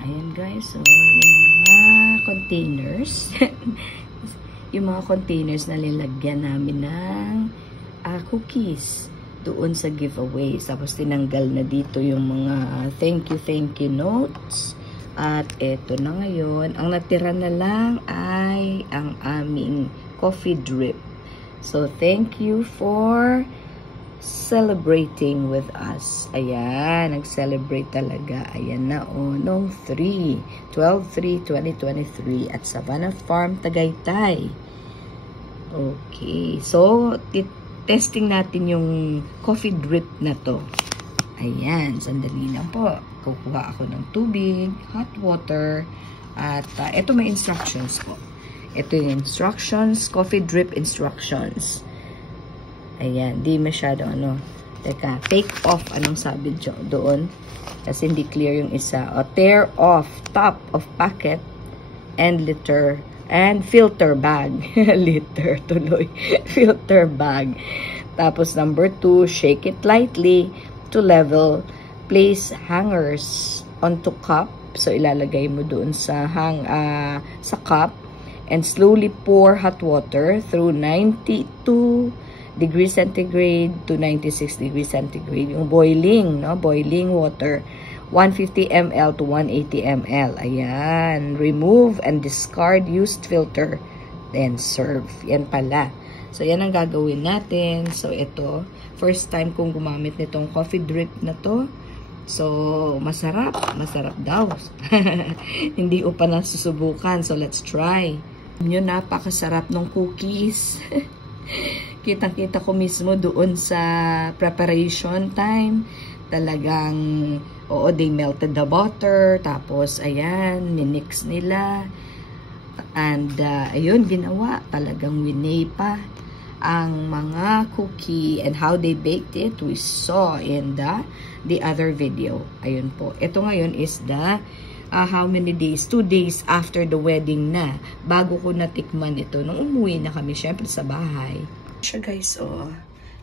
Ayan guys, so yung mga containers, yung mga containers na nilagyan namin ng cookies doon sa giveaway. Tapos tinanggal na dito yung mga thank you notes. At eto na ngayon, ang natira na lang ay ang aming coffee drip. So thank you for celebrating with us. Ayan, nag-celebrate talaga. Ayan na noong 12/3/2023 at Savannah Farm, Tagaytay. Okay, so testing natin yung coffee drip na to. Ayan, sandali lang po. Kukuha ako ng tubig, hot water, at ito may instructions po. Ito yung instructions, coffee drip instructions. Ayan, di masyado Teka, take off. Anong sabi doon? Kasi hindi clear yung isa. Tear off top of packet and liter and filter bag. Liter tuloy. Filter bag. Tapos number 2, shake it lightly to level. Place hangers onto cup. So ilalagay mo doon sa sa cup and slowly pour hot water through 92 degrees centigrade to 96 degrees centigrade. Yung boiling, boiling water. 150 ml to 180 ml. Ayan. Remove and discard used filter. Then serve. Yan pala. So, yan ang gagawin natin. So, ito. First time kong gumamit nitong coffee drip na to. So, masarap. Masarap daw. Hindi ko pa nasusubukan. So, let's try. Yun, napakasarap ng cookies. Kitang-kita ko mismo doon sa preparation time. Talagang, they melted the butter. Tapos, ayan, ninix nila. And, ayun, ginawa. Talagang winay pa ang mga cookie and how they baked it. We saw in the other video. Ayun po. Ito ngayon is the how many days? 2 days after the wedding na. Bago ko natikman ito. Nung umuwi na kami, syempre sa bahay. Siya guys,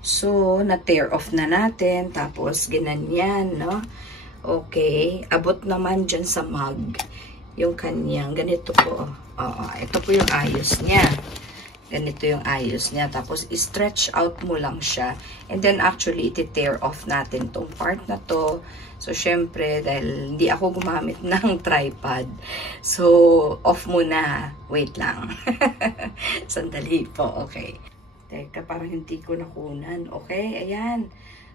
So, na-tear off na natin. Tapos, ginanyan, Okay. Abot naman dyan sa mug. Yung kanyang, ganito po. Ito po yung ayos niya. Ganito yung ayos niya. Tapos, i-stretch out mo lang siya. And then, actually, iti-tear off natin tong part na to. So, syempre, dahil hindi ako gumamit ng tripod. So, off muna. Wait lang. Sandali po. Okay. Teka, parang hindi ko nakunan. Okay, ayan.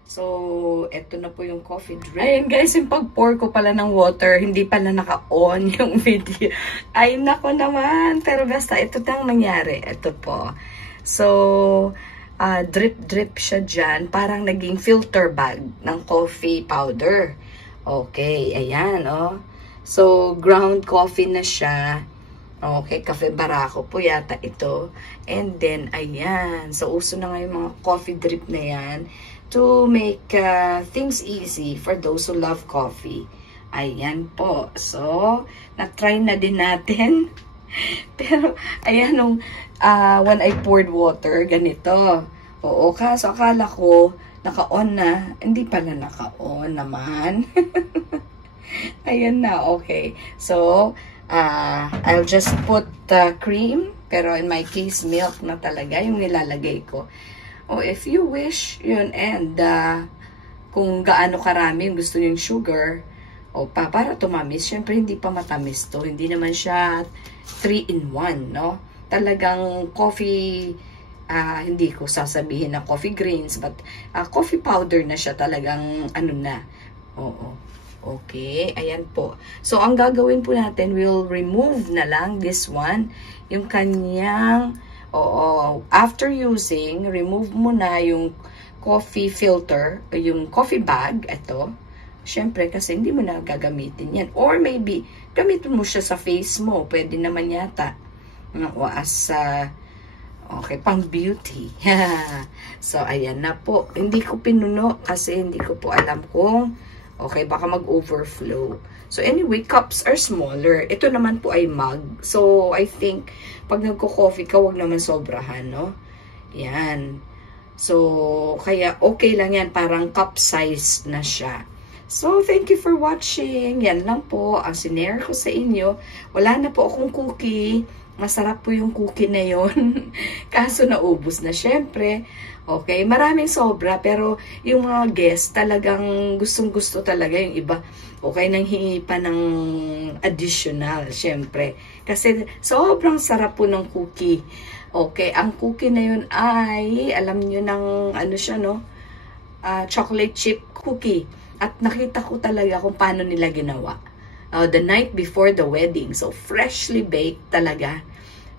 So, eto na po yung coffee drip. Ayan guys, yung pag-pour ko pala ng water, hindi pala naka-on yung video. Ay, nako naman. Pero basta, ito nang nangyari. Ito po. So, drip-drip siya dyan. Parang naging filter bag ng coffee powder. Okay, ayan, So, ground coffee na siya. Okay, Cafe Barako po yata ito. And then, ayan. So, uso na nga yung mga coffee drip na yan to make things easy for those who love coffee. Ayan po. So, na-try na din natin. Pero, ayan, when I poured water, ganito. Oo, kaso akala ko, naka-on na. Hindi pala naka-on naman. Ayan na, okay. So, I'll just put cream, pero in my case, milk na talaga yung nilalagay ko. If you wish, yun, and kung gaano karami yung gusto yung sugar, para tumamis, syempre hindi pa matamis to. Hindi naman siya 3-in-1, Talagang coffee, hindi ko sasabihin na coffee grains, but coffee powder na siya talagang, Okay, ayan po. So, ang gagawin po natin, we'll remove na lang this one. Yung kanyang, after using, remove mo na yung coffee filter, yung coffee bag, ito. Siyempre, kasi hindi mo na gagamitin yan. Or maybe, gamitin mo siya sa face mo. Pwede naman yata. Okay, pang beauty. So, ayan na po. Hindi ko pinuno kasi hindi ko po alam kung okay, baka mag-overflow. So, anyway, cups are smaller. Ito naman po ay mug. So, I think, pag nagko-coffee ka, wag naman sobrahan, Yan. So, kaya okay lang yan. Parang cup size na siya. So, thank you for watching. Yan lang po ang sinare ko sa inyo. Wala na po akong cookie. Masarap po yung cookie na yon. Kaso naubos na syempre. Okay, maraming sobra. Pero yung mga guests talagang gustong-gusto talaga yung iba. Okay, nang hingi pa ng additional syempre. Kasi sobrang sarap po ng cookie. Okay, ang cookie na yun ay, alam nyo ng ano siya, no? Chocolate chip cookie. At nakita ko talaga kung paano nila ginawa. The night before the wedding. So, freshly baked talaga.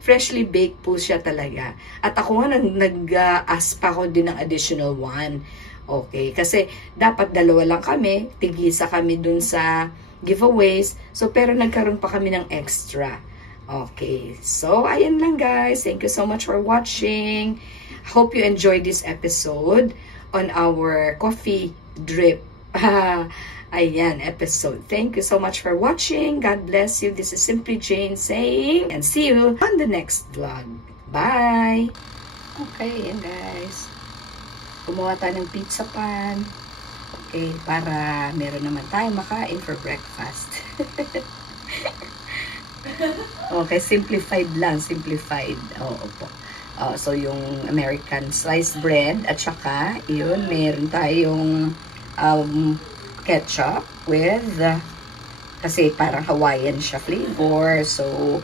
Freshly baked po siya talaga. At ako nga, nag-ask pa ko din ng additional one. Okay, kasi dapat dalawa lang kami. Tigisa kami dun sa giveaways. So, pero nagkaroon pa kami ng extra. Okay, so, ayan lang guys. Thank you so much for watching. Hope you enjoyed this episode on our coffee drip ayan, episode. Thank you so much for watching. God bless you. This is Simply Jane saying, and see you on the next vlog. Bye! Okay, yan guys. Gumawa tayo ng pizza pan. Okay, para meron naman tayong makain for breakfast. Okay, simplified lang. Simplified. Oo po. So, yung American sliced bread at saka, yun, meron tayong ketchup with kasi parang Hawaiian siya flavor. So,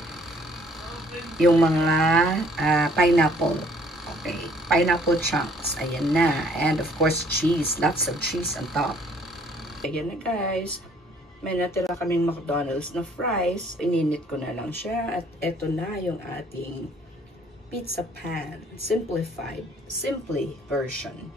yung mga pineapple. Okay, pineapple chunks. Ayan na. And of course, cheese. Lots of cheese on top. Ayan na guys. May natira kaming McDonald's na fries. Ininit ko na lang siya. At eto na yung ating pizza pan. Simplified. Simply version.